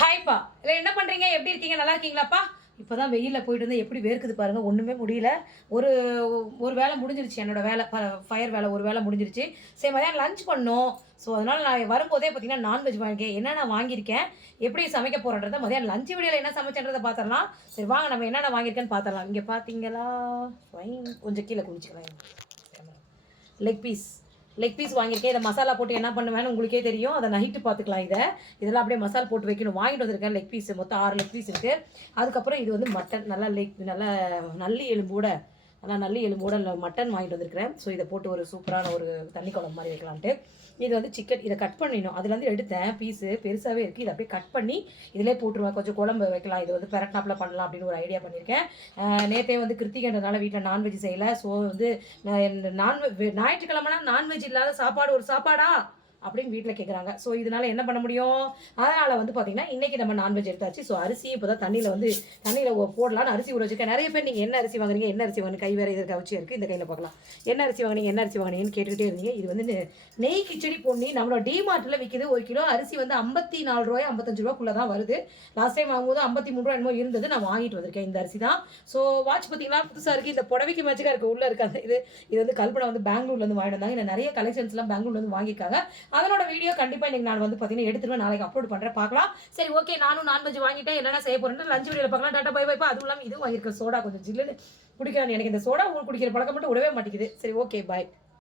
ஹாய்ப்பா. இல்லை என்ன பண்ணுறீங்க? எப்படி இருக்கீங்க? நல்லா இருக்கீங்களாப்பா? இப்போ தான் வெயிலில் போயிட்டு வந்து எப்படி வேர்க்குது பாருங்கள். ஒன்றுமே முடியல. ஒரு ஒரு வேலை முடிஞ்சிருச்சு. என்னோட வேலை ஃபயர் வேலை ஒரு வேலை முடிஞ்சிருச்சு. சரி மதியானம் லஞ்ச் பண்ணோம். ஸோ அதனால் நான் வரும்போதே பார்த்தீங்கன்னா நான்வெஜ் வாங்கியிருக்கேன். என்னென்ன வாங்கியிருக்கேன், எப்படி சமைக்க போகிறேன்றத மதியானம் லஞ்ச் வீடியோவில் என்ன சமைச்சேன்றதை பார்த்துடலாம். சரி வாங்க நம்ம என்னென்ன வாங்கியிருக்கேன்னு பார்த்துடலாம். இங்கே பார்த்தீங்களா? கொஞ்சம் கீழே குளிச்சுக்கலாம். லெக் பீஸ் வாங்கியிருக்கேன். இதை மசாலா போட்டு என்ன பண்ணுவேன்னு உங்களுக்கே தெரியும். அதை நைட்டு பார்த்துக்கலாம். இதெல்லாம் அப்படியே மசாலா போட்டு வைக்கணும். வாங்கிட்டு வந்திருக்கேன் லெக் பீஸ். மொத்தம் 6 லெக் பீஸ் இருக்குது. அதுக்கப்புறம் இது வந்து மட்டன், நல்லா நல்லி எலும்போட மட்டன் வாங்கிட்டு வந்திருக்கிறேன். ஸோ இதை போட்டு ஒரு சூப்பரான ஒரு தண்ணி குழம்பு மாதிரி வைக்கலான்ட்டு. இது வந்து சிக்கன். இதை கட் பண்ணிடணும். அதுலேருந்து எடுத்தேன் பீஸு பெருசாகவே இருக்குது. இதை அப்படியே கட் பண்ணி இதிலே போட்டுருவேன். கொஞ்சம் குழம்பு வைக்கலாம். இது வந்து பெரட்னாப்பில் பண்ணலாம் அப்படின்னு ஒரு ஐடியா பண்ணியிருக்கேன். நேற்றே வந்து கிருத்திகன்றதுனால வீட்டில் நான்வெஜ் செய்யலை. ஸோ வந்து ஞாயிற்றுக்கிழமைனா நான்வெஜ் இல்லாத சாப்பாடு ஒரு சாப்பாடா அப்படின்னு வீட்டில் கேட்குறாங்க. ஸோ இதனால் என்ன பண்ண முடியும்? அதனால் வந்து பார்த்திங்கன்னா இன்றைக்கி நம்ம நான்வெஜ் எடுத்தாச்சு. ஸோ அரிசி இப்போ தான் தண்ணியில் போடலான்னு அரிசி ஊற வச்சுருக்கேன். நிறைய பேர் நீங்கள் என்ன அரிசி வாங்குறீங்க, என்ன அரிசி வாங்க கை வேறு இதற்கு கவிச்சி இருக்குது. இந்த கையில் பார்க்கலாம். என்ன அரிசி வாங்கினீங்கன்னு கேட்டுக்கிட்டே இருந்தீங்க. இது வந்து நெய் கிச்சடி பொன்னி நம்மளோட டிமார்ட்டில் விற்கிது. 1 கிலோ அரிசி வந்து 54 ரூபாய் 55 ரூபாக்குள்ளே தான் வருது. லாஸ்ட் டைம் வாங்கும்போது 53 ரூபா என்னமோ இருந்தது. நான் வாங்கிட்டு வந்திருக்கேன். இந்த அரிசி தான். ஸோ வாட்ச் பார்த்தீங்கன்னா புதுசாக இருக்குது. இந்த புடவைக்கு மேட்சாக இருக்குது. உள்ளே இருக்க அந்த இது வந்து கல்பனா வந்து பெங்களூர்லேருந்து வாங்கிட்டு வந்தாங்க. இந்த நிறைய கலெக்ஷன்ஸ்லாம் பெங்களூர்லேருந்து வாங்கியிருக்காங்க. அதனோட வீடியோ கண்டிப்பாக இன்றைக்கி நான் வந்து பார்த்தீங்கன்னா எடுத்துருவேன். நாளைக்கு அப்லோட் பண்ணுறேன், பார்க்கலாம். சரி ஓகே, நானும் நான்வெஜ் வாங்கிட்டேன். என்னென்ன செய்ய போகிறேன்னு லஞ்ச் வீடியோவில் பார்க்கலாம். டாட்டா பை பைப்பா. அதுவும் இல்லாமல் இதுவும் வாங்கியிருக்கேன். சோடா கொஞ்சம் ஜில்லுன்னு குடிக்கிறேன். எனக்கு இந்த சோடா உங்களுக்கு குடிக்கிற பழக்கம் மட்டும் விடவே மாட்டேங்குது. சரி ஓகே, பாய்.